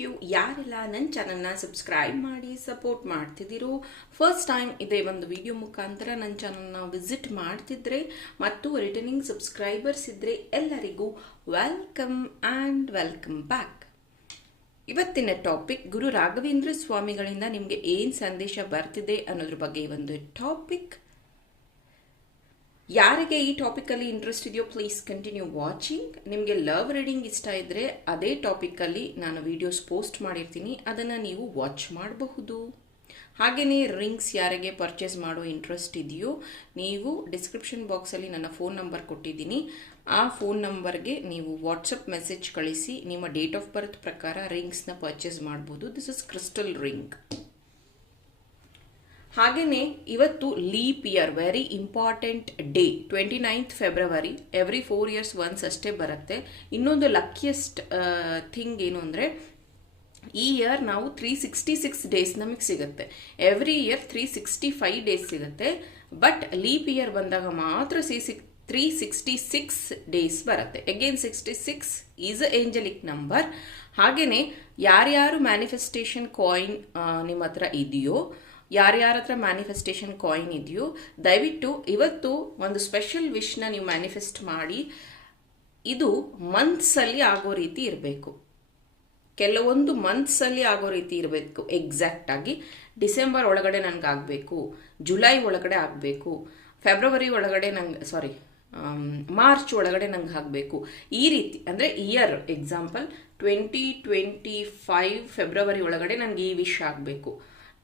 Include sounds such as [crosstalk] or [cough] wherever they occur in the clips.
You. ಯಾರೆಲ್ಲ ನನ್ನ ಚಾನಲ್ನ ಸಬ್ಸ್ಕ್ರೈಬ್ ಮಾಡಿ ಸಪೋರ್ಟ್ ಮಾಡ್ತಿದ್ದೀರೋ ಫಸ್ಟ್ ಟೈಮ್ ಇದೇ ಒಂದು ವಿಡಿಯೋ ಮುಖಾಂತರ ನನ್ನ ಚಾನಲ್ನ ವಿಸಿಟ್ ಮಾಡ್ತಿದ್ರೆ ಮತ್ತು ರಿಟರ್ನಿಂಗ್ ಸಬ್ಸ್ಕ್ರೈಬರ್ಸ್ ಇದ್ದರೆ ಎಲ್ಲರಿಗೂ ವೆಲ್ಕಮ್ ಆ್ಯಂಡ್ ವೆಲ್ಕಮ್ ಬ್ಯಾಕ್ ಇವತ್ತಿನ ಟಾಪಿಕ್ ಗುರು ರಾಘವೇಂದ್ರ ಸ್ವಾಮಿಗಳಿಂದ ನಿಮಗೆ ಏನು ಸಂದೇಶ ಬರ್ತಿದೆ ಅನ್ನೋದ್ರ ಬಗ್ಗೆ ಒಂದು ಟಾಪಿಕ್ ಯಾರಿಗೆ ಈ ಟಾಪಿಕಲ್ಲಿ ಇಂಟ್ರೆಸ್ಟ್ ಇದೆಯೋ ಪ್ಲೀಸ್ ಕಂಟಿನ್ಯೂ ವಾಚಿಂಗ್ ನಿಮಗೆ ಲವ್ ರೀಡಿಂಗ್ ಇಷ್ಟ ಇದ್ದರೆ ಅದೇ ಟಾಪಿಕಲ್ಲಿ ನಾನು ವಿಡಿಯೋಸ್ ಪೋಸ್ಟ್ ಮಾಡಿರ್ತೀನಿ. ಅದನ್ನು ನೀವು ವಾಚ್ ಮಾಡಬಹುದು. ಹಾಗೆಯೇ ರಿಂಗ್ಸ್ ಯಾರಿಗೆ ಪರ್ಚೇಸ್ ಮಾಡೋ ಇಂಟ್ರೆಸ್ಟ್ ಇದೆಯೋ, ನೀವು ಡಿಸ್ಕ್ರಿಪ್ಷನ್ ಬಾಕ್ಸಲ್ಲಿ ನನ್ನ ಫೋನ್ ನಂಬರ್ ಕೊಟ್ಟಿದ್ದೀನಿ. ಆ ಫೋನ್ ನಂಬರ್ಗೆ ನೀವು ವಾಟ್ಸಪ್ ಮೆಸೇಜ್ ಕಳಿಸಿ, ನಿಮ್ಮ ಡೇಟ್ ಆಫ್ ಬರ್ತ್ ಪ್ರಕಾರ ರಿಂಗ್ಸ್ನ ಪರ್ಚೇಸ್ ಮಾಡ್ಬೋದು. ದಿಸ್ ಇಸ್ ಕ್ರಿಸ್ಟಲ್ ರಿಂಗ್ ಹಾಗೆಯೇ ಇವತ್ತು leap year very important day twenty ninth February every four years once ಅಷ್ಟೇ ಬರುತ್ತೆ. ಇನ್ನೊಂದು ಲಕ್ಕಿಯೆಸ್ಟ್ ಥಿಂಗ್ ಏನು ಅಂದರೆ, ಈ ಇಯರ್ ನಾವು ತ್ರೀ ಸಿಕ್ಸ್ಟಿ ಸಿಕ್ಸ್ ಡೇಸ್ ನಮಗೆ ಸಿಗುತ್ತೆ. Every year three sixty five days ಸಿಗುತ್ತೆ. ಬಟ್ ಲೀಪ್ ಇಯರ್ ಬಂದಾಗ ಮಾತ್ರ ಸಿ ಸಿಕ್ ತ್ರೀ ಸಿಕ್ಸ್ಟಿ ಸಿಕ್ಸ್ ಡೇಸ್ ಬರುತ್ತೆ. Again sixty six is a angelic number ಹಾಗೆಯೇ ಯಾರ್ಯಾರು ಮ್ಯಾನಿಫೆಸ್ಟೇಷನ್ ಕಾಯಿನ್ ನಿಮ್ಮ ಹತ್ರ ಇದೆಯೋ ಯಾರ್ಯಾರ ಹತ್ರ ಮ್ಯಾನಿಫೆಸ್ಟೇಷನ್ ಕಾಯಿನ್ ಇದೆಯೋ, ದಯವಿಟ್ಟು ಇವತ್ತು ಒಂದು ಸ್ಪೆಷಲ್ ವಿಶ್ನ ನೀವು ಮ್ಯಾನಿಫೆಸ್ಟ್ ಮಾಡಿ, ಇದು ಮಂತ್ಸಲ್ಲಿ ಆಗೋ ರೀತಿ ಇರಬೇಕು. ಕೆಲವೊಂದು ಮಂತ್ಸಲ್ಲಿ ಆಗೋ ರೀತಿ ಇರಬೇಕು ಎಕ್ಸಾಕ್ಟ್ ಆಗಿ. ಡಿಸೆಂಬರ್ ಒಳಗಡೆ ನನಗೆ ಆಗಬೇಕು, ಜುಲೈ ಒಳಗಡೆ ಆಗಬೇಕು, ಫೆಬ್ರವರಿ ಒಳಗಡೆ ನಂಗೆ ಸಾರಿ ಮಾರ್ಚ್ ಒಳಗಡೆ ನಂಗೆ ಆಗಬೇಕು. ಈ ರೀತಿ, ಅಂದರೆ year example twenty twenty five February ಒಳಗಡೆ ನನಗೆ ಈ ವಿಶ್ ಆಗಬೇಕು.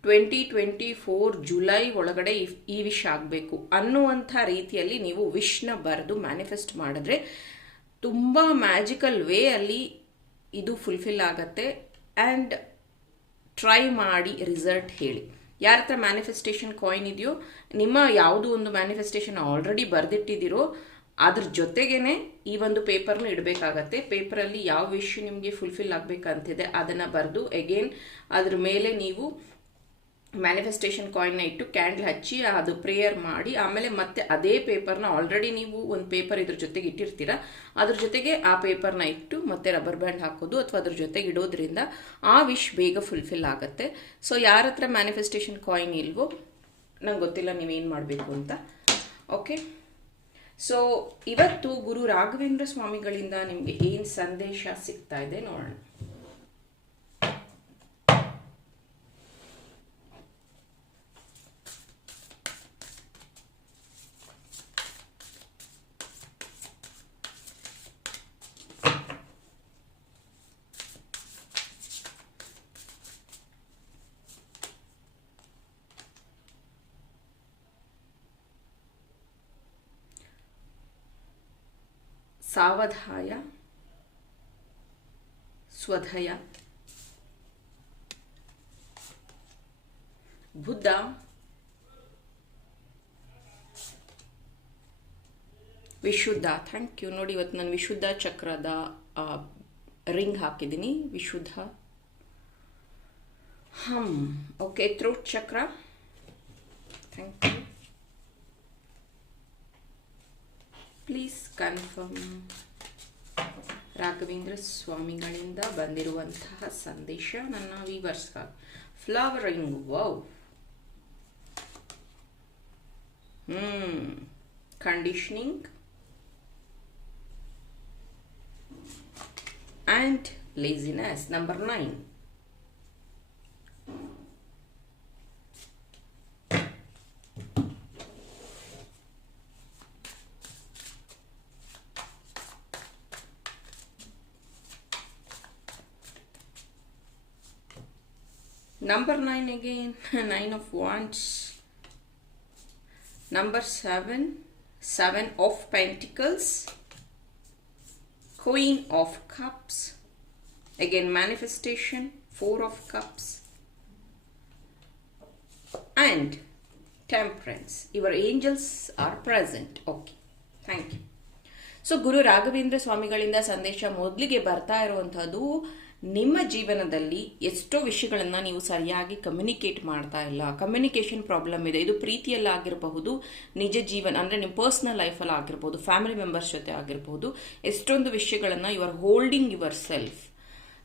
ಟ್ವೆಂಟಿ ಟ್ವೆಂಟಿ ಫೋರ್ ಜುಲೈ ಒಳಗಡೆ ಈ ವಿಶ್ ಆಗಬೇಕು. ಅನ್ನುವಂಥ ರೀತಿಯಲ್ಲಿ ನೀವು ವಿಶ್ನ ಬರೆದು ಮ್ಯಾನಿಫೆಸ್ಟ್ ಮಾಡಿದ್ರೆ ತುಂಬ ಮ್ಯಾಜಿಕಲ್ ವೇ ಅಲ್ಲಿ ಇದು ಫುಲ್ಫಿಲ್ ಆಗತ್ತೆ. ಆ್ಯಂಡ್ ಟ್ರೈ ಮಾಡಿ ರಿಸಲ್ಟ್ ಹೇಳಿ. ಯಾರ ಹತ್ರ ಮ್ಯಾನಿಫೆಸ್ಟೇಷನ್ ಕಾಯಿನ್ ಇದೆಯೋ, ನಿಮ್ಮ ಯಾವುದೋ ಒಂದು ಮ್ಯಾನಿಫೆಸ್ಟೇಷನ್ ಆಲ್ರೆಡಿ ಬರೆದಿಟ್ಟಿದ್ದೀರೋ, ಅದ್ರ ಜೊತೆಗೇನೆ ಈ ಒಂದು ಪೇಪರ್ನ ಇಡಬೇಕಾಗತ್ತೆ. ಪೇಪರಲ್ಲಿ ಯಾವ ವಿಷಯ ನಿಮಗೆ ಫುಲ್ಫಿಲ್ ಆಗಬೇಕಂತಿದೆ, ಅದನ್ನು ಬರೆದು ಎಗೇನ್ ಅದ್ರ ಮೇಲೆ ನೀವು ಮ್ಯಾನಿಫೆಸ್ಟೇಷನ್ ಕಾಯಿನ್ನ ಇಟ್ಟು ಕ್ಯಾಂಡಲ್ ಹಚ್ಚಿ, ಅದು ಪ್ರೇಯರ್ ಮಾಡಿ, ಆಮೇಲೆ ಮತ್ತೆ ಅದೇ ಪೇಪರ್ನ ಆಲ್ರೆಡಿ ನೀವು ಒಂದು ಪೇಪರ್ ಇದ್ರ ಜೊತೆಗೆ ಇಟ್ಟಿರ್ತೀರ. ಅದ್ರ ಜೊತೆಗೆ ಆ ಪೇಪರ್ನ ಇಟ್ಟು ಮತ್ತೆ ರಬ್ಬರ್ ಬ್ಯಾಂಡ್ ಹಾಕೋದು ಅಥವಾ ಅದ್ರ ಜೊತೆಗೆ ಇಡೋದ್ರಿಂದ ಆ ವಿಶ್ ಬೇಗ ಫುಲ್ಫಿಲ್ ಆಗುತ್ತೆ. ಸೊ ಯಾರ ಹತ್ರ ಮ್ಯಾನಿಫೆಸ್ಟೇಷನ್ ಕಾಯಿನ್ ಇಲ್ವೋ, ನಂಗೆ ಗೊತ್ತಿಲ್ಲ ನೀವೇನು ಮಾಡಬೇಕು ಅಂತ. ಓಕೆ ಸೊ ಇವತ್ತು ಗುರು ರಾಘವೇಂದ್ರ ಸ್ವಾಮಿಗಳಿಂದ ನಿಮಗೆ ಏನು ಸಂದೇಶ ಸಿಗ್ತಾ ಇದೆ ನೋಡೋಣ. ಸಾವಧಾಯ, ಸ್ವಧಯ. ಬುದ್ಧ, ವಿಶುದ್ಧ. ಥ್ಯಾಂಕ್ ಯು ನೋಡಿ, ಇವತ್ತು ನಾನು ವಿಶುದ್ಧ ಚಕ್ರದ ರಿಂಗ್ ಹಾಕಿದ್ದೀನಿ. Vishuddha. Hmm okay throat chakra. Thank you please confirm. Raghavendra ಸ್ವಾಮಿಗಳಿಂದ ಬಂದಿರುವಂತಹ ಸಂದೇಶ ನನ್ನ ವಿವರ್ಸ್ಗಾಗಿ flowering wow hmm. Conditioning and laziness number nine number 9 again 9 of wands number 7 7 of pentacles queen of cups again manifestation 4 of cups and temperance your angels are present okay thank you so Guru Raghavendra ಸ್ವಾಮಿಗಳಿಂದ ಸಂದೇಶ ಮೊದಲಿಗೆ ಬರ್ತಾ ಇರುವಂಥದ್ದು ನಿಮ್ಮ ಜೀವನದಲ್ಲಿ ಎಷ್ಟೋ ವಿಷಯಗಳನ್ನು ನೀವು ಸರಿಯಾಗಿ ಕಮ್ಯುನಿಕೇಟ್ ಮಾಡ್ತಾ ಇಲ್ಲ. ಕಮ್ಯುನಿಕೇಷನ್ ಪ್ರಾಬ್ಲಮ್ ಇದೆ. ಇದು ಪ್ರೀತಿಯಲ್ಲಿ ಆಗಿರಬಹುದು, ನಿಜ ಜೀವನ, ಅಂದರೆ ನಿಮ್ಮ ಪರ್ಸ್ನಲ್ ಲೈಫಲ್ಲಿ ಆಗಿರ್ಬೋದು ಫ್ಯಾಮಿಲಿ ಮೆಂಬರ್ಸ್ ಜೊತೆ ಆಗಿರ್ಬೋದು ಎಷ್ಟೊಂದು ವಿಷಯಗಳನ್ನು you are holding yourself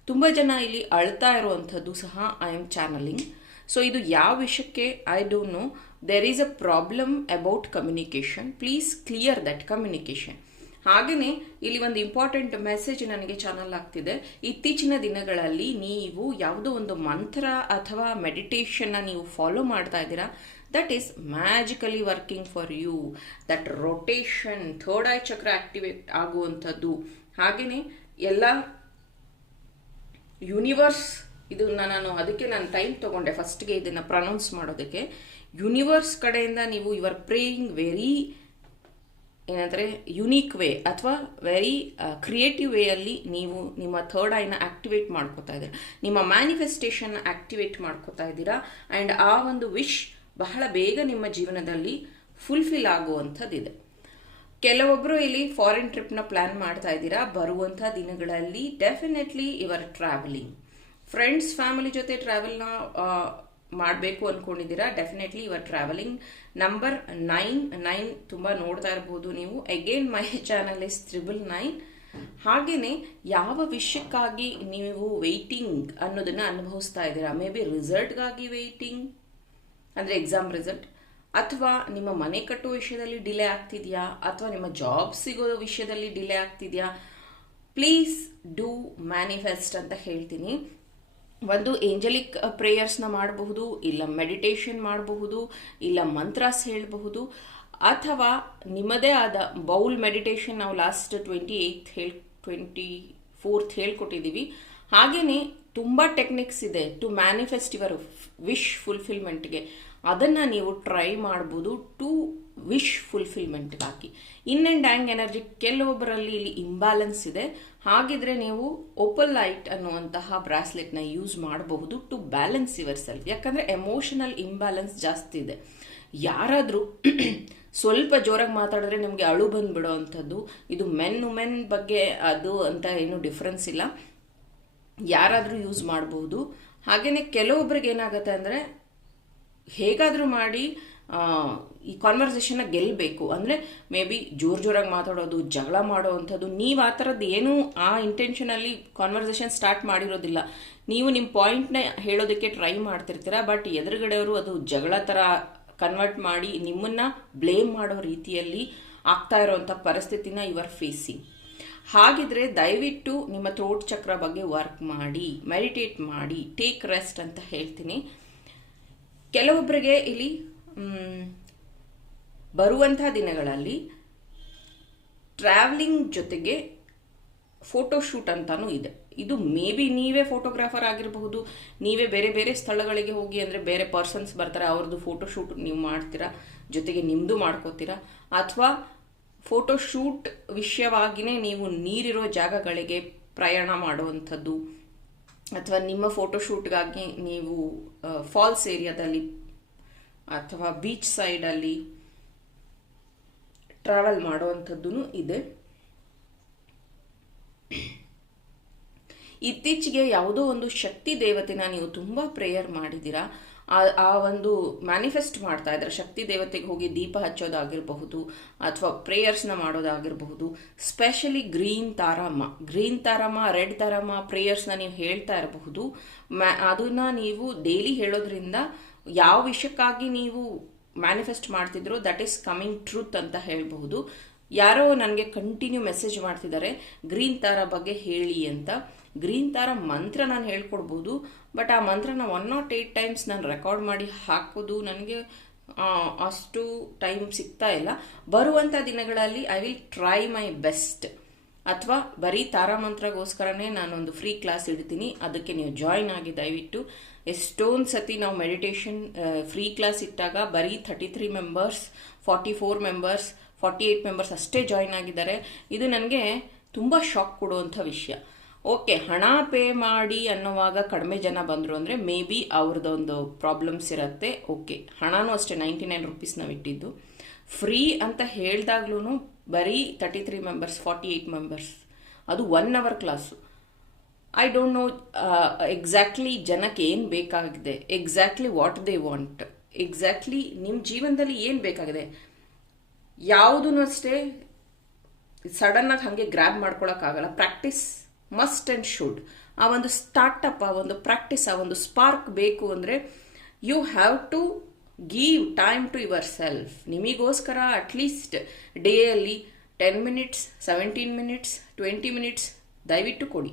ತುಂಬ ಜನ ಇಲ್ಲಿ ಅಳ್ತಾ ಇರುವಂಥದ್ದು ಸಹ ಐ ಆಮ್ ಚಾನಲಿಂಗ್ ಸೊ ಇದು ಯಾವ ವಿಷಯಕ್ಕೆ? I don't know there is a problem about communication please clear that communication ಹಾಗೆಯೇ ಇಲ್ಲಿ ಒಂದು ಇಂಪಾರ್ಟೆಂಟ್ ಮೆಸೇಜ್ ನನಗೆ ಚಾನಲ್ ಆಗ್ತಿದೆ. ಇತ್ತೀಚಿನ ದಿನಗಳಲ್ಲಿ ನೀವು ಯಾವುದೋ ಒಂದು ಮಂತ್ರ ಅಥವಾ ಮೆಡಿಟೇಷನ್ನ ನೀವು ಫಾಲೋ ಮಾಡ್ತಾ ಇದ್ದೀರಾ? That is magically working for you that rotation third eye chakra activate ಆಗುವಂಥದ್ದು. ಹಾಗೆಯೇ ಎಲ್ಲ ಯೂನಿವರ್ಸ್ ಇದನ್ನ ನಾನು ಅದಕ್ಕೆ ನಾನು ಟೈಮ್ ತಗೊಂಡೆ ಫಸ್ಟ್ಗೆ ಇದನ್ನು ಪ್ರನೌನ್ಸ್ ಮಾಡೋದಕ್ಕೆ. ಯೂನಿವರ್ಸ್ ಕಡೆಯಿಂದ ನೀವು ಯು ಆರ್ ಪ್ರೇಯಿಂಗ್ ವೆರಿ ಏನಂದರೆ ಯುನೀಕ್ ವೇ ಅಥವಾ ವೆರಿ ಕ್ರಿಯೇಟಿವ್ ವೇಯಲ್ಲಿ ನೀವು ನಿಮ್ಮ ಥರ್ಡ್ ಐನ ಆಕ್ಟಿವೇಟ್ ಮಾಡ್ಕೋತಾ ಇದ್ದೀರಾ. ನಿಮ್ಮ ಮ್ಯಾನಿಫೆಸ್ಟೇಷನ್ ಆಕ್ಟಿವೇಟ್ ಮಾಡ್ಕೋತಾ ಇದ್ದೀರಾ. ಆ್ಯಂಡ್ ಆ ಒಂದು ವಿಶ್ ಬಹಳ ಬೇಗ ನಿಮ್ಮ ಜೀವನದಲ್ಲಿ ಫುಲ್ಫಿಲ್ ಆಗುವಂಥದ್ದಿದೆ. ಕೆಲವೊಬ್ಬರು ಇಲ್ಲಿ ಫಾರಿನ್ ಟ್ರಿಪ್ನ ಪ್ಲಾನ್ ಮಾಡ್ತಾ ಇದ್ದೀರಾ. ಬರುವಂಥ ದಿನಗಳಲ್ಲಿ definitely your travelling friends family ಜೊತೆ ಟ್ರಾವೆಲ್ನ ಮಾಡಬೇಕು ಅಂದ್ಕೊಂಡಿದ್ದೀರಾ definitely your travelling number nine nine ತುಂಬ ನೋಡ್ತಾ ಇರ್ಬೋದು ನೀವು. Again my channel is triple nine ಹಾಗೆಯೇ ಯಾವ ವಿಷಯಕ್ಕಾಗಿ ನೀವು ವೆಯ್ಟಿಂಗ್ ಅನ್ನೋದನ್ನು ಅನುಭವಿಸ್ತಾ ಇದ್ದೀರಾ? ಮೇ ಬಿ ರಿಸಲ್ಟ್ಗಾಗಿ ವೆಯ್ಟಿಂಗ್ ಅಂದರೆ ಎಕ್ಸಾಮ್ ರಿಸಲ್ಟ್ ಅಥವಾ ನಿಮ್ಮ ಮನೆ ಕಟ್ಟೋ ವಿಷಯದಲ್ಲಿ ಡಿಲೇ ಆಗ್ತಿದೆಯಾ? ಅಥವಾ ನಿಮ್ಮ ಜಾಬ್ ಸಿಗೋ ವಿಷಯದಲ್ಲಿ ಡಿಲೇ ಆಗ್ತಿದೆಯಾ? ಪ್ಲೀಸ್ ಡೂ ಮ್ಯಾನಿಫೆಸ್ಟ್ ಅಂತ ಹೇಳ್ತೀನಿ. ಒಂದು ಏಂಜಲಿಕ್ ಪ್ರೇಯರ್ಸ್ನ ಮಾಡಬಹುದು, ಇಲ್ಲ ಮೆಡಿಟೇಷನ್ ಮಾಡಬಹುದು, ಇಲ್ಲ ಮಂತ್ರಾಸ್ ಹೇಳಬಹುದು, ಅಥವಾ ನಿಮ್ಮದೇ ಆದ ಬೌಲ್ ಮೆಡಿಟೇಷನ್ ನಾವು ಲಾಸ್ಟ್ ಟ್ವೆಂಟಿ ಏಯ್ತ್ ಹೇಳಿ ಟ್ವೆಂಟಿ ಫೋರ್ತ್ ಹೇಳ್ಕೊಟ್ಟಿದ್ದೀವಿ ಹಾಗೆಯೇ ತುಂಬ ಟೆಕ್ನಿಕ್ಸ್ ಇದೆ ಟು ಮ್ಯಾನಿಫೆಸ್ಟ್ ಯುವರ್ ವಿಶ್ ಫುಲ್ಫಿಲ್ಮೆಂಟ್ಗೆ ಅದನ್ನು ನೀವು ಟ್ರೈ ಮಾಡ್ಬೋದು ಟು ವಿಶ್ ಫುಲ್ಫಿಲ್ಮೆಂಟ್ಗಾಗಿ ಇನ್ ಆ್ಯಂಡ್ ಆ್ಯಂಗ್ ಎನರ್ಜಿ ಕೆಲವೊಬ್ಬರಲ್ಲಿ ಇಲ್ಲಿ ಇಂಬ್ಯಾಲೆನ್ಸ್ ಇದೆ. ಹಾಗಿದ್ರೆ ನೀವು ಓಪಲ್ ಲೈಟ್ ಅನ್ನುವಂತಹ ಬ್ರಾಸ್ಲೆಟ್ನ ಯೂಸ್ ಮಾಡಬಹುದು ಟು ಬ್ಯಾಲೆನ್ಸ್ ಯುವರ್ ಸೆಲ್ಫ್ ಯಾಕಂದರೆ ಎಮೋಷನಲ್ ಇಂಬ್ಯಾಲೆನ್ಸ್ ಜಾಸ್ತಿ ಇದೆ. ಯಾರಾದರೂ [clears throat] ಸ್ವಲ್ಪ ಜೋರಾಗಿ ಮಾತಾಡಿದ್ರೆ ನಿಮಗೆ ಅಳು ಬಂದ್ಬಿಡೋ ಅಂಥದ್ದು. ಇದು ಮೆನ್ ವುಮೆನ್ ಬಗ್ಗೆ ಅದು ಅಂತ ಏನು ಡಿಫ್ರೆನ್ಸ್ ಇಲ್ಲ. ಯಾರಾದರೂ ಯೂಸ್ ಮಾಡಬಹುದು. ಹಾಗೆಯೇ ಕೆಲವೊಬ್ರಿಗೆ ಏನಾಗುತ್ತೆ ಅಂದರೆ ಹೇಗಾದರೂ ಮಾಡಿ ಈ ಕಾನ್ವರ್ಸೇಷನ್ನ ಗೆಲ್ಲಬೇಕು ಅಂದರೆ ಮೇ ಬಿ ಜೋರು ಜೋರಾಗಿ ಮಾತಾಡೋದು, ಜಗಳ ಮಾಡೋ ಅಂಥದ್ದು ನೀವು ಆ ಥರದ್ದು ಏನೂ ಆ ಇಂಟೆನ್ಷನಲ್ಲಿ ಕಾನ್ವರ್ಸೇಷನ್ ಸ್ಟಾರ್ಟ್ ಮಾಡಿರೋದಿಲ್ಲ. ನೀವು ನಿಮ್ಮ ಪಾಯಿಂಟ್ನ ಹೇಳೋದಕ್ಕೆ ಟ್ರೈ ಮಾಡ್ತಿರ್ತೀರ ಬಟ್ ಎದುರುಗಡೆಯವರು ಅದು ಜಗಳ ಥರ ಕನ್ವರ್ಟ್ ಮಾಡಿ ನಿಮ್ಮನ್ನು ಬ್ಲೇಮ್ ಮಾಡೋ ರೀತಿಯಲ್ಲಿ ಆಗ್ತಾ ಇರೋವಂಥ ಪರಿಸ್ಥಿತಿನ ಯು ಆರ್ ಫೇಸಿಂಗ್ ಹಾಗಿದ್ರೆ ದಯವಿಟ್ಟು ನಿಮ್ಮ ಥ್ರೋಟ್ ಚಕ್ರ ಬಗ್ಗೆ ವರ್ಕ್ ಮಾಡಿ ಮೆಡಿಟೇಟ್ ಮಾಡಿ ಟೇಕ್ ರೆಸ್ಟ್ ಅಂತ ಹೇಳ್ತೀನಿ. ಕೆಲವೊಬ್ಬರಿಗೆ ಇಲ್ಲಿ ಬರುವಂಥ ದಿನಗಳಲ್ಲಿ ಟ್ರಾವೆಲಿಂಗ್ ಜೊತೆಗೆ ಫೋಟೋಶೂಟ್ ಅಂತಲೂ ಇದೆ. ಇದು ಮೇ ಬಿ ನೀವೇ ಫೋಟೋಗ್ರಾಫರ್ ಆಗಿರಬಹುದು, ನೀವೇ ಬೇರೆ ಬೇರೆ ಸ್ಥಳಗಳಿಗೆ ಹೋಗಿ ಅಂದರೆ ಬೇರೆ ಪರ್ಸನ್ಸ್ ಬರ್ತಾರೆ, ಅವ್ರದ್ದು ಫೋಟೋಶೂಟ್ ನೀವು ಮಾಡ್ತೀರಾ, ಜೊತೆಗೆ ನಿಮ್ಮದು ಮಾಡ್ಕೋತೀರಾ, ಅಥವಾ ಫೋಟೋಶೂಟ್ ವಿಷಯವಾಗಿಯೇ ನೀವು ನೀರಿರೋ ಜಾಗಗಳಿಗೆ ಪ್ರಯಾಣ ಮಾಡುವಂಥದ್ದು, ಅಥವಾ ನಿಮ್ಮ ಫೋಟೋಶೂಟ್ಗಾಗಿ ನೀವು ಫಾಲ್ಸ್ ಏರಿಯಾದಲ್ಲಿ ಅಥವಾ ಬೀಚ್ ಸೈಡಲ್ಲಿ ಟ್ರಾವೆಲ್ ಮಾಡುವಂಥದ್ದು ಇದೆ. ಇತ್ತೀಚೆಗೆ ಯಾವುದೋ ಒಂದು ಶಕ್ತಿ ದೇವತೆನ ನೀವು ತುಂಬ ಪ್ರೇಯರ್ ಮಾಡಿದ್ದೀರಾ? ಆ ಒಂದು ಮ್ಯಾನಿಫೆಸ್ಟ್ ಮಾಡ್ತಾ ಇದ್ದಾರೆ ಶಕ್ತಿ ದೇವತೆಗೆ ಹೋಗಿ ದೀಪ ಹಚ್ಚೋದಾಗಿರಬಹುದು ಅಥವಾ ಪ್ರೇಯರ್ಸ್ನ ಮಾಡೋದಾಗಿರಬಹುದು. Specially green Taramma green Taramma red Taramma ಪ್ರೇಯರ್ಸ್ನ ನೀವು ಹೇಳ್ತಾ ಇರಬಹುದು. ಮ್ಯಾ ಅದನ್ನ ನೀವು ಡೈಲಿ ಹೇಳೋದ್ರಿಂದ ಯಾವ ವಿಷಯಕ್ಕಾಗಿ ನೀವು ಮ್ಯಾನಿಫೆಸ್ಟ್ ಮಾಡ್ತಿದ್ರು ದಟ್ ಈಸ್ ಕಮಿಂಗ್ ಟ್ರೂತ್ ಅಂತ ಹೇಳಬಹುದು. ಯಾರೋ ನನಗೆ ಕಂಟಿನ್ಯೂ ಮೆಸೇಜ್ ಮಾಡ್ತಿದ್ದಾರೆ ಗ್ರೀನ್ ತಾರ ಬಗ್ಗೆ ಹೇಳಿ ಅಂತ. ಗ್ರೀನ್ ತಾರ ಮಂತ್ರ ನಾನು ಹೇಳ್ಕೊಡ್ಬೋದು ಬಟ್ ಆ ಮಂತ್ರನ ಒನ್ ನಾಟ್ ಏಯ್ಟ್ ಟೈಮ್ಸ್ ನಾನು ರೆಕಾರ್ಡ್ ಮಾಡಿ ಹಾಕೋದು ನನಗೆ ಅಷ್ಟು ಟೈಮ್ ಸಿಗ್ತಾ ಇಲ್ಲ. ಬರುವಂಥ ದಿನಗಳಲ್ಲಿ I will try my best ಅಥವಾ ಬರೀ ತಾರಾಮಂತ್ರಗೋಸ್ಕರನೇ ನಾನೊಂದು ಫ್ರೀ ಕ್ಲಾಸ್ ಇಡ್ತೀನಿ. ಅದಕ್ಕೆ ನೀವು ಜಾಯಿನ್ ಆಗಿ ದಯವಿಟ್ಟು ಎಷ್ಟೊಂದು ಸತಿ ನಾವು ಮೆಡಿಟೇಷನ್ ಫ್ರೀ ಕ್ಲಾಸ್ ಇಟ್ಟಾಗ ಬರೀ thirty three members forty four members forty eight members ಅಷ್ಟೇ ಜಾಯ್ನ್ ಆಗಿದ್ದಾರೆ. ಇದು ನನಗೆ ತುಂಬ ಶಾಕ್ ಕೊಡುವಂಥ ವಿಷಯ. ಓಕೆ, ಹಣ ಪೇ ಮಾಡಿ ಅನ್ನೋವಾಗ ಕಡಿಮೆ ಜನ ಬಂದರು ಅಂದರೆ ಮೇ ಬಿ ಅವ್ರದ್ದೊಂದು ಪ್ರಾಬ್ಲಮ್ಸ್ ಇರುತ್ತೆ. ಓಕೆ, ಹಣನೂ ಅಷ್ಟೇ ನೈಂಟಿ ನೈನ್ ರುಪೀಸ್ ನಾವು ಇಟ್ಟಿದ್ದು. ಫ್ರೀ ಅಂತ ಹೇಳಿದಾಗ್ಲೂ ಬರೀ thirty three members forty eight members ಅದು one hour class I don't know exactly ಜನಕ್ಕೆ ಏನು ಬೇಕಾಗಿದೆ exactly what they want exactly ನಿಮ್ಮ ಜೀವನದಲ್ಲಿ ಏನು ಬೇಕಾಗಿದೆ. ಯಾವುದೂ ಅಷ್ಟೇ ಸಡನ್ನಾಗಿ ಹಾಗೆ ಗ್ರ್ಯಾಬ್ ಮಾಡ್ಕೊಳಕ್ಕಾಗಲ್ಲ ಪ್ರಾಕ್ಟೀಸ್ ಮಸ್ಟ್ ಆ್ಯಂಡ್ ಶುಡ್ ಆ ಒಂದು ಸ್ಟಾರ್ಟಪ್ ಆ ಒಂದು ಪ್ರಾಕ್ಟೀಸ್ ಆ ಒಂದು ಸ್ಪಾರ್ಕ್ ಬೇಕು ಅಂದರೆ you have to give time to yourself ನಿಮಗೋಸ್ಕರ at least ಡೇಯಲ್ಲಿ ten minutes seventeen minutes twenty minutes ದಯವಿಟ್ಟು ಕೊಡಿ.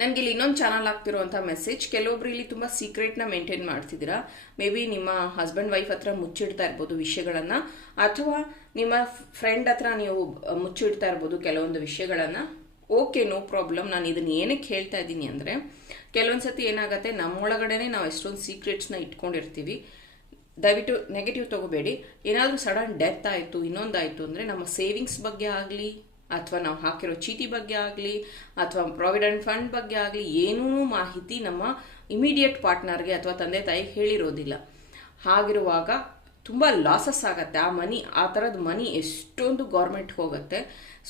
ನನಗೆ ಇಲ್ಲಿ ಇನ್ನೊಂದು ಚಾನಲ್ ಆಗ್ತಿರುವಂಥ ಮೆಸೇಜ್ ಕೆಲವೊಬ್ರು ಇಲ್ಲಿ ತುಂಬ ಸೀಕ್ರೆಟ್ನ ಮೇಂಟೈನ್ ಮಾಡ್ತಿದ್ದೀರಾ? ಮೇ ಬಿ ನಿಮ್ಮ ಹಸ್ಬೆಂಡ್ ವೈಫ್ ಹತ್ರ ಮುಚ್ಚಿಡ್ತಾ ಇರ್ಬೋದು ವಿಷಯಗಳನ್ನು. ಅಥವಾ ನಿಮ್ಮ ಫ್ರೆಂಡ್ ಹತ್ರ ನೀವು ಮುಚ್ಚಿಡ್ತಾ ಇರ್ಬೋದು ಕೆಲವೊಂದು ವಿಷಯಗಳನ್ನು. ಓಕೆ ನೋ ಪ್ರಾಬ್ಲಮ್ ನಾನು ಇದನ್ನ ಏನಕ್ಕೆ ಹೇಳ್ತಾ ಇದ್ದೀನಿ ಅಂದರೆ ಕೆಲವೊಂದು ಸತಿ ಏನಾಗುತ್ತೆ ನಮ್ಮೊಳಗಡೆ ನಾವು ಎಷ್ಟೊಂದು ಸೀಕ್ರೆಟ್ಸ್ನ ಇಟ್ಕೊಂಡಿರ್ತೀವಿ. ದಯವಿಟ್ಟು ನೆಗೆಟಿವ್ ತಗೋಬೇಡಿ. ಏನಾದರೂ ಸಡನ್ ಡೆತ್ ಆಯಿತು, ಇನ್ನೊಂದಾಯಿತು ಅಂದರೆ ನಮ್ಮ ಸೇವಿಂಗ್ಸ್ ಬಗ್ಗೆ ಆಗಲಿ ಅಥವಾ ನಾವು ಹಾಕಿರೋ ಚೀಟಿ ಬಗ್ಗೆ ಆಗಲಿ, ಅಥವಾ ಪ್ರಾವಿಡೆಂಟ್ ಫಂಡ್ ಬಗ್ಗೆ ಆಗಲಿ ಏನೂ ಮಾಹಿತಿ ನಮ್ಮ ಇಮಿಡಿಯೇಟ್ ಪಾರ್ಟ್ನರ್ಗೆ ಅಥವಾ ತಂದೆ ತಾಯಿಗೆ ಹೇಳಿರೋದಿಲ್ಲ. ಹಾಗಿರುವಾಗ ತುಂಬ ಲಾಸಸ್ ಆಗುತ್ತೆ. ಆ ಮನಿ ಆ ಥರದ ಮನಿ ಎಷ್ಟೊಂದು ಗೌರ್ಮೆಂಟ್ ಹೋಗುತ್ತೆ.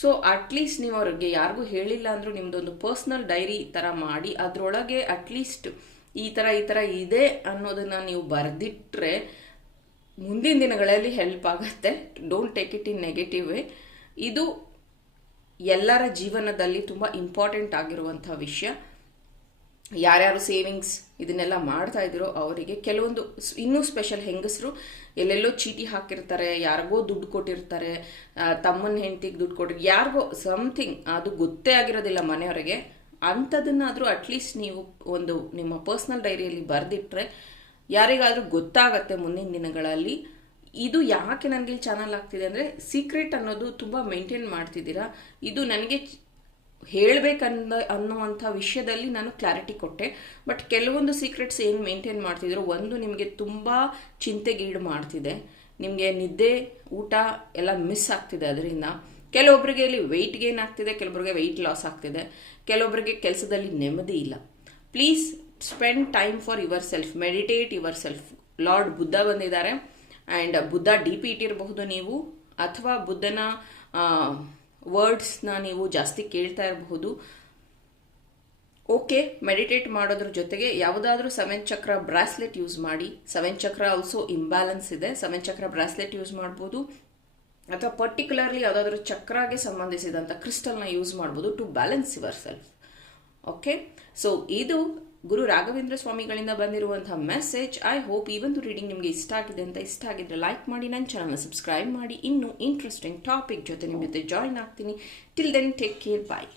ಸೊ ಅಟ್ಲೀಸ್ಟ್ ನೀವು ಅವ್ರಿಗೆ ಯಾರಿಗೂ ಹೇಳಿಲ್ಲ ಅಂದರೂ ನಿಮ್ಮದೊಂದು ಪರ್ಸ್ನಲ್ ಡೈರಿ ಥರ ಮಾಡಿ, ಅದರೊಳಗೆ ಅಟ್ಲೀಸ್ಟ್ ಈ ಥರ ಈ ಥರ ಇದೆ ಅನ್ನೋದನ್ನು ನೀವು ಬರೆದಿಟ್ರೆ ಮುಂದಿನ ದಿನಗಳಲ್ಲಿ ಹೆಲ್ಪ್ ಆಗುತ್ತೆ. Don't take it in negative way ಇದು ಎಲ್ಲರ ಜೀವನದಲ್ಲಿ ತುಂಬ ಇಂಪಾರ್ಟೆಂಟ್ ಆಗಿರುವಂಥ ವಿಷಯ. ಯಾರ್ಯಾರು ಸೇವಿಂಗ್ಸ್ ಇದನ್ನೆಲ್ಲ ಮಾಡ್ತಾ ಇದ್ದೀರೋ ಅವರಿಗೆ ಕೆಲವೊಂದು ಇನ್ನೂ ಸ್ಪೆಷಲ್ ಹೆಂಗಸರು ಎಲ್ಲೆಲ್ಲೋ ಚೀಟಿ ಹಾಕಿರ್ತಾರೆ, ಯಾರಿಗೋ ದುಡ್ಡು ಕೊಟ್ಟಿರ್ತಾರೆ ತಮ್ಮನ ಹೆಂಡತಿಗೆ ದುಡ್ಡು ಕೊಟ್ಟಿರ್ ಯಾರಿಗೋ ಸಮಥಿಂಗ್ ಅದು ಗೊತ್ತೇ ಆಗಿರೋದಿಲ್ಲ ಮನೆಯವರಿಗೆ. ಅಂಥದನ್ನಾದರೂ ಅಟ್ಲೀಸ್ಟ್ ನೀವು ಒಂದು ನಿಮ್ಮ ಪರ್ಸ್ನಲ್ ಡೈರಿಯಲ್ಲಿ ಬರೆದಿಟ್ರೆ ಯಾರಿಗಾದರೂ ಗೊತ್ತಾಗತ್ತೆ ಮುಂದಿನ ದಿನಗಳಲ್ಲಿ. ಇದು ಯಾಕೆ ನನಗೆ ಚಾನಲ್ ಆಗ್ತಿದೆ ಅಂದರೆ ಸೀಕ್ರೆಟ್ ಅನ್ನೋದು ತುಂಬ ಮೇಂಟೈನ್ ಮಾಡ್ತಿದ್ದೀರಾ? ಇದು ನನಗೆ ಹೇಳಬೇಕಂದ, ಅನ್ನುವಂಥ ವಿಷಯದಲ್ಲಿ ನಾನು ಕ್ಲಾರಿಟಿ ಕೊಟ್ಟೆ. ಬಟ್ ಕೆಲವೊಂದು ಸೀಕ್ರೆಟ್ಸ್ ಏನು ಮೇಂಟೈನ್ ಮಾಡ್ತಿದ್ರು, ಒಂದು ನಿಮಗೆ ತುಂಬ ಚಿಂತೆಗೀಡು ಮಾಡ್ತಿದೆ. ನಿಮಗೆ ನಿದ್ದೆ, ಊಟ ಎಲ್ಲ ಮಿಸ್ ಆಗ್ತಿದೆ ಅದರಿಂದ. ಕೆಲವೊಬ್ಬರಿಗೆ ಇಲ್ಲಿ ವೆಯ್ಟ್ ಗೇನ್ ಆಗ್ತಿದೆ, ಕೆಲವೊಬ್ರಿಗೆ ವೆಯ್ಟ್ ಲಾಸ್ ಆಗ್ತಿದೆ. ಕೆಲವೊಬ್ಬರಿಗೆ ಕೆಲಸದಲ್ಲಿ ನೆಮ್ಮದಿ ಇಲ್ಲ. Please spend time for yourself meditate yourself lord Buddha ಬಂದಿದ್ದಾರೆ. ಆ್ಯಂಡ್ ಬುದ್ಧ ಡಿ ಪಿ ಇಟ್ಟಿರಬಹುದು ನೀವು, ಅಥವಾ ಬುದ್ಧನ ವರ್ಡ್ಸ್ನ ನೀವು ಜಾಸ್ತಿ ಕೇಳ್ತಾ ಇರಬಹುದು. ಓಕೆ ಮೆಡಿಟೇಟ್ ಮಾಡೋದ್ರ ಜೊತೆಗೆ ಯಾವುದಾದ್ರೂ ಸೆವೆನ್ ಚಕ್ರ ಬ್ರಾಸ್ಲೆಟ್ ಯೂಸ್ ಮಾಡಿ. ಸೆವೆನ್ ಚಕ್ರ ಆಲ್ಸೋ ಇಂಬ್ಯಾಲೆನ್ಸ್ ಇದೆ. ಸೆವೆನ್ ಚಕ್ರ ಬ್ರಾಸ್ಲೆಟ್ ಯೂಸ್ ಮಾಡ್ಬೋದು. ಅಥವಾ ಪರ್ಟಿಕ್ಯುಲರ್ಲಿ ಯಾವುದಾದ್ರೂ ಚಕ್ರಗೆ ಸಂಬಂಧಿಸಿದಂಥ ಕ್ರಿಸ್ಟಲ್ನ ಯೂಸ್ ಮಾಡ್ಬೋದು to balance yourself okay so ಇದು ಗುರು ರಾಘವೇಂದ್ರ ಸ್ವಾಮಿಗಳಿಂದ ಬಂದಿರುವಂತಹ ಮೆಸೇಜ್ ಐ ಹೋಪ್ ಈ ಒಂದು ರೀಡಿಂಗ್ ನಿಮಗೆ ಇಷ್ಟ ಆಗಿದೆ ಅಂತ ಇಷ್ಟ ಆಗಿದ್ರೆ ಲೈಕ್ ಮಾಡಿ, ನನ್ನ ಚಾನಲ್ನ ಸಬ್ಸ್ಕ್ರೈಬ್ ಮಾಡಿ. ಇನ್ನೂ ಇಂಟ್ರೆಸ್ಟಿಂಗ್ ಟಾಪಿಕ್ ಜೊತೆ ನಿಮ್ಮ ಜೊತೆ ಜಾಯ್ನ್ ಆಗ್ತೀನಿ. Till then take care bye